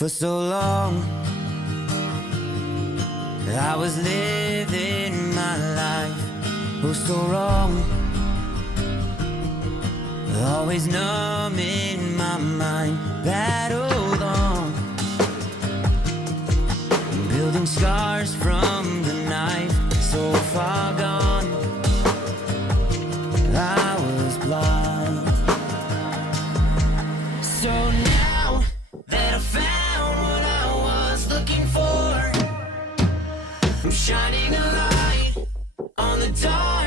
For so long, I was living my life, oh so wrong. Always numb in my mind, battled on, building scars from the knife, so far gone, I was blind. So now that I found what I was looking for, I'm shining a light on the dark.